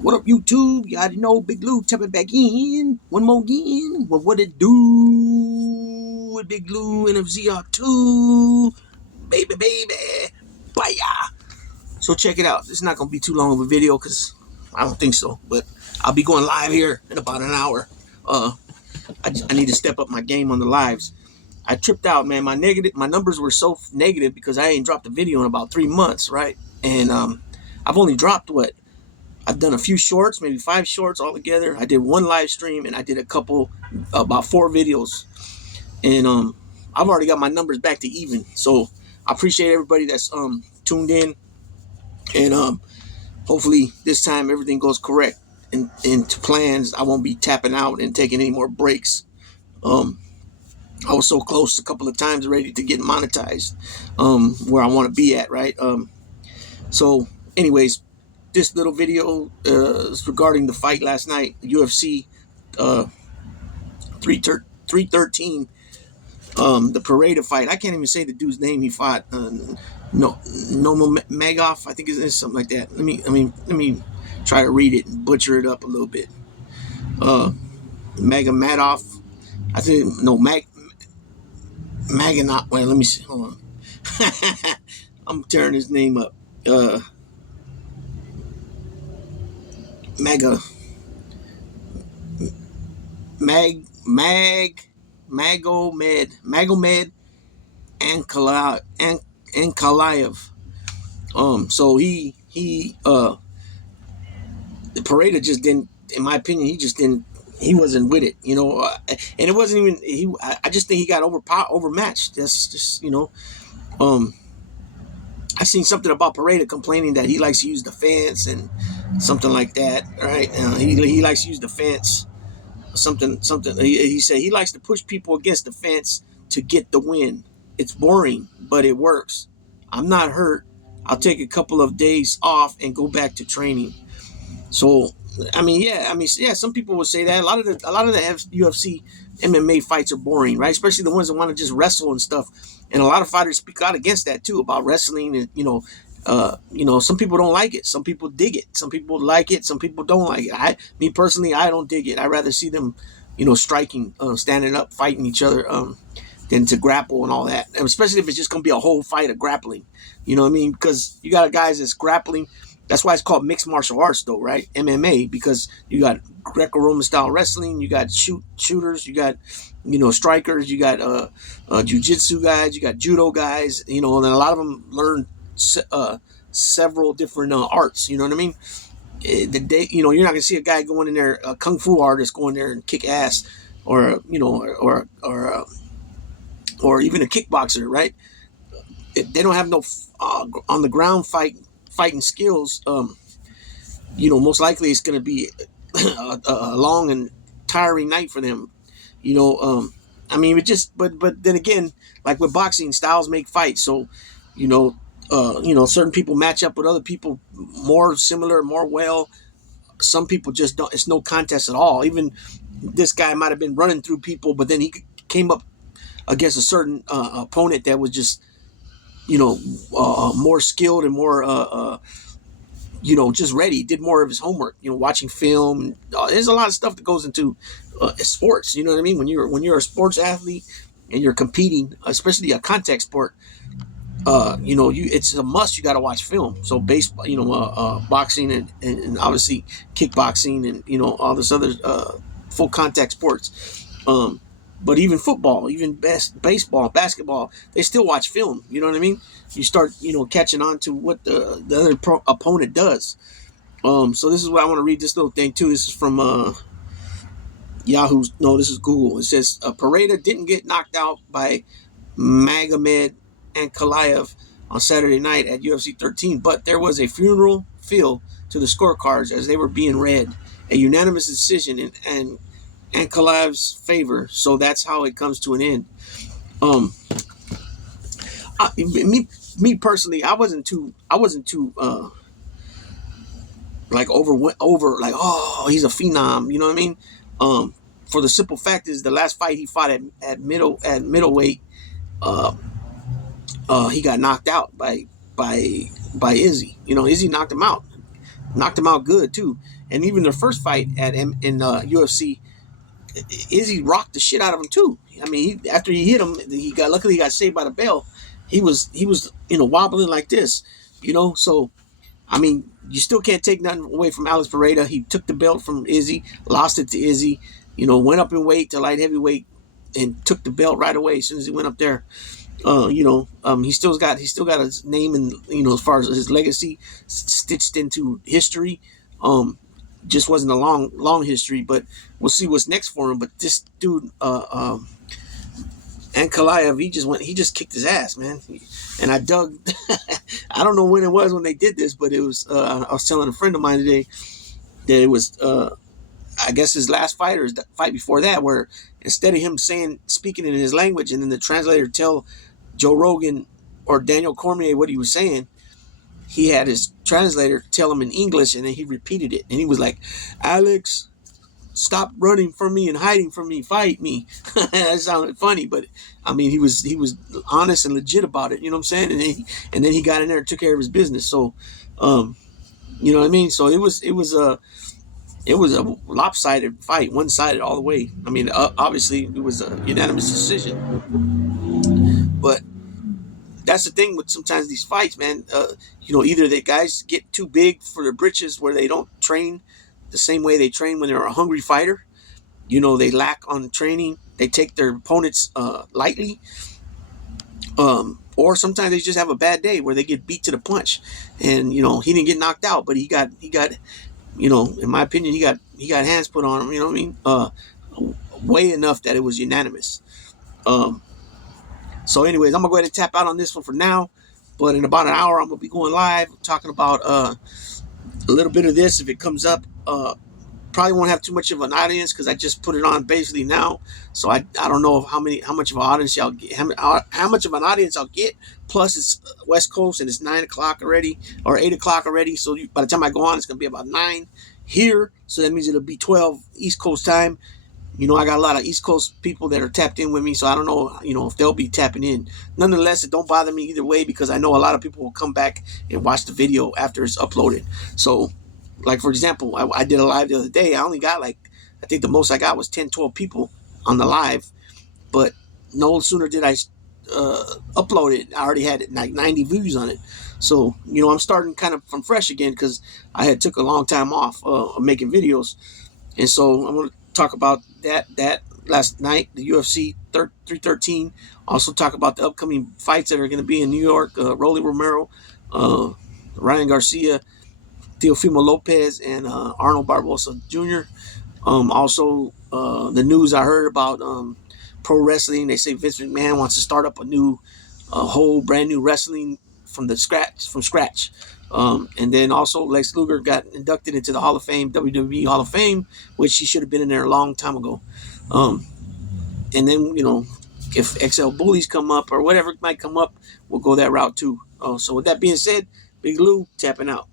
What up, YouTube? You already know Big Lou tapping back in. One more again. Well, what it do with Big Lou and FZR2? Baby, baby. Bye. So check it out. It's not going to be too long of a video because I don't think so. But I'll be going live here in about an hour. I need to step up my game on the lives. I tripped out, man. My numbers were so negative because I ain't dropped a video in about 3 months, right? And I've only dropped what? I've done a few shorts, maybe 5 shorts altogether. I did one live stream and I did a couple, about 4 videos. And I've already got my numbers back to even. So I appreciate everybody that's tuned in. And hopefully this time everything goes correct and into plans. I won't be tapping out and taking any more breaks. I was so close a couple of times ready to get monetized, where I want to be at, right? So anyways, this little video is regarding the fight last night, UFC 313, the Parade fight. I can't even say the dude's name he fought. Magoff, I think it's something like that. Let me try to read it and butcher it up a little bit. Magomadoff, I think Maganot. Wait, let me see. Hold on. I'm tearing his name up. Magomed Ankalaev. So he the Parade just didn't, in my opinion, he wasn't with it, and it wasn't even I just think he got overmatched. That's just, I seen something about Parade complaining that he likes to use the fence and something like that, right? He likes to use the fence. Something. He said he likes to push people against the fence to get the win. It's boring, but it works. I'm not hurt. I'll take a couple of days off and go back to training. So, yeah. Some people would say that a lot of the UFC MMA fights are boring, right? Especially the ones that want to just wrestle and stuff. And a lot of fighters speak out against that too, about wrestling. And some people don't like it. Some people dig it. Some people like it. Some people don't like it. Me personally, I don't dig it. I rather see them, striking, standing up, fighting each other, than to grapple and all that. And especially if it's just gonna be a whole fight of grappling. You know what I mean? Because you got guys that's grappling. That's why it's called mixed martial arts, though, right? MMA, because you got Greco-Roman style wrestling, you got shooters, you got, strikers, you got jiu-jitsu guys, you got judo guys, and a lot of them learn several different arts. You know what I mean? You're not gonna see a guy going in there, a kung fu artist going there and kick ass, or or even a kickboxer, right? If they don't have no on the ground fighting skills, most likely it's going to be a long and tiring night for them. But then again, like with boxing, styles make fights. So, certain people match up with other people more similar, more well. Some people just don't. It's no contest at all. Even this guy might have been running through people, but then he came up against a certain opponent that was just, more skilled and more, just ready. Did more of his homework. Watching film. There's a lot of stuff that goes into sports. You know what I mean? When you're a sports athlete and you're competing, especially a contact sport, it's a must. You got to watch film. So baseball, boxing, and obviously kickboxing, and all this other full contact sports. But even football, even baseball, basketball, they still watch film. You know what I mean? You start, catching on to what the other opponent does. So this is what I want to read this little thing too. This is from Yahoo's. No, this is Google. It says Pareda didn't get knocked out by Magomed Ankalaev on Saturday night at UFC 13, but there was a funeral feel to the scorecards as they were being read. A unanimous decision and Ankalaev's favor, so that's how it comes to an end. Me personally, I wasn't too like over like, oh, he's a phenom. You know what I mean? For the simple fact is, the last fight he fought at middleweight, he got knocked out by Izzy. Izzy knocked him out. knocked him out good too. And even the first fight at in UFC, Izzy rocked the shit out of him too. I mean, after he hit him, luckily he got saved by the bell. He was wobbling like this, So I mean, you still can't take nothing away from Alex Pereira. He took the belt from Izzy, lost it to Izzy, went up in weight to light heavyweight, and took the belt right away as soon as he went up there. He still got his name and as far as his legacy stitched into history. Just wasn't a long history, but we'll see what's next for him. But this dude, Ankalaev, he just kicked his ass, man. And I dug. I don't know when it was when they did this, but it was. I was telling a friend of mine today that it was. I guess his last fight or his fight before that, where instead of him speaking in his language, and then the translator tell Joe Rogan or Daniel Cormier what he was saying, he had his translator tell him in English, and then he repeated it, and he was like, "Alex, stop running from me and hiding from me, fight me." That sounded funny, but I mean, he was honest and legit about it. You know what I'm saying? And then he got in there and took care of his business. So, you know what I mean? So it was a lopsided fight, one-sided all the way. I mean, obviously it was a unanimous decision, but that's the thing with sometimes these fights, man. Either the guys get too big for their britches, where they don't train the same way they train when they're a hungry fighter. They lack on training. They take their opponents lightly. Or sometimes they just have a bad day where they get beat to the punch. And he didn't get knocked out, but he got in my opinion, he got hands put on him. You know what I mean? Way enough that it was unanimous. So, anyways, I'm gonna go ahead and tap out on this one for now. But in about an hour, I'm gonna be going live talking about a little bit of this if it comes up. Probably won't have too much of an audience because I just put it on basically now. So I don't know how much of an audience y'all get, how much of an audience I'll get. Plus it's West Coast and it's 9 o'clock already or 8 o'clock already. So by the time I go on, it's gonna be about 9 here. So that means it'll be 12 East Coast time. I got a lot of East Coast people that are tapped in with me, so I don't know, if they'll be tapping in. Nonetheless, it don't bother me either way because I know a lot of people will come back and watch the video after it's uploaded. So, like, for example, I did a live the other day. I only got I think the most I got was 10, 12 people on the live. But no sooner did I upload it, I already had like 90 views on it. So, I'm starting kind of from fresh again because I had took a long time off of making videos. And so I'm going to talk about that last night, the UFC 313. Also talk about the upcoming fights that are going to be in New York. Rolly Romero, Ryan Garcia, Teofimo Lopez, and Arnold Barbosa Jr. Also, the news I heard about pro wrestling. They say Vince McMahon wants to start up a whole brand new wrestling from scratch. And then also Lex Luger got inducted into the Hall of Fame, WWE Hall of Fame, which he should have been in there a long time ago. And then, if XL Bullies come up or whatever might come up, we'll go that route too. So with that being said, Big Lou tapping out.